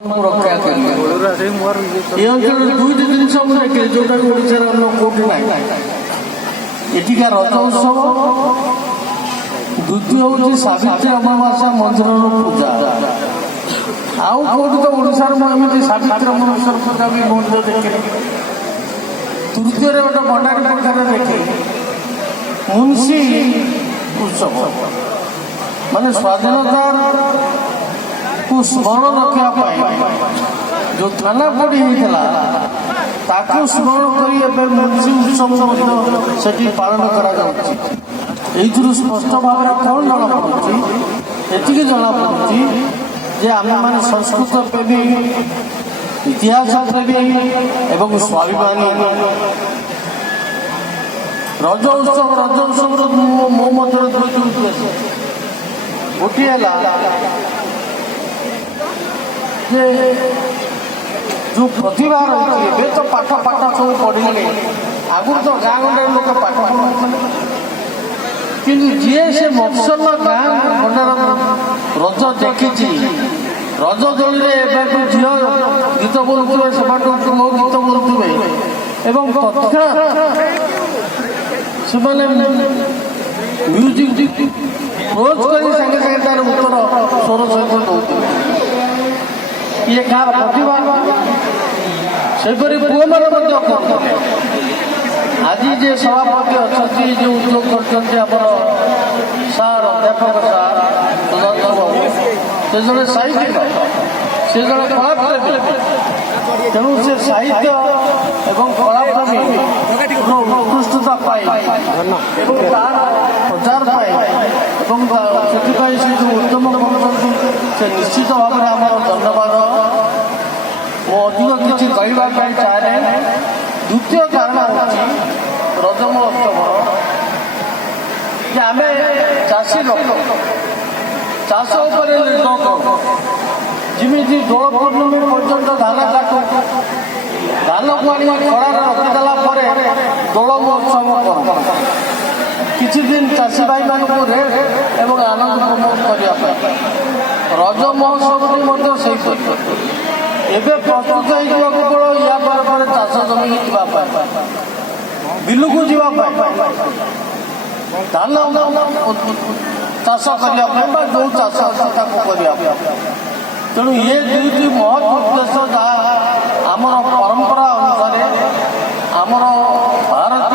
रक्षा करेंगे। ये अंचल दुईट जिन देखे जोटा ओडार अन्न कौटी ना एटिका रज उत्सव द्वितीय हूँ सावित्री अमावास्या मंदिर पूजा आउ कौटी तो ओडार मुझे सावित्री अमावास्या पूजा भी मंदिर देखे तृतीय गोटे भंडारी प्रकार देखे मुंशी उत्सव माने स्वाधीनता को स्मरण रखा जो थाना पड़ी होता ताकू स्मरण कर मुंशी उत्सव से पालन कर स्पष्ट भाव कौन जना पड़ी ये जना पड़ी जे आम मैंने संस्कृत प्रेमी इतिहास प्रेमी एवं स्वाभिमानी रज उत्सव मो मध्य गोटे जो प्रतिभा रही तो पाठ पाठ सब पढ़े आगुरी तो गाँ गंडे लोक पाठ पढ़ुले कि जी से मफसल गाँ गंडार रज देखी रज दोली झी गीत बोलुवे से मो गीत बोलुवे एवं से म्यूजिक रोज कर सागे सागे तार उत्तर स्वर सहित दौते ये कार प्रतिभा से पुओ मैंने आज जे सभापति अच्छा जो उद्योग कर सार अध्यापक सार सुधांशु बाबू से जड़े साहित्यिक से जड़े कलाप्रेमी तेणु से साहित्य एवं कलाप्रेमी उत्कृष्टता पाई तार प्रचार पाई से जो उद्यम कर से निश्चित भाव में आम धन्यवाद मो अधिक किसी कहवाई चाहे। द्वितीय कारण हूँ रज महोत्सव आम चाषी लोक चाष निर्भर करूँ जमी दोल पूर्णमी पर्यटन धान काटू धान को आनी खरार रखीदेला दोल महोत्सव कर किसी दिन चाषी भाई मानू रेट एवं आनंद प्रमोद करने रज महोत्सव से एवं प्रस्तुत हो या पर चाष जमी बिलू को जावाई धान चाष करने जो चाष अच्छे तेणु ये दुईटी महत्व उद्देश्य जहाँ आम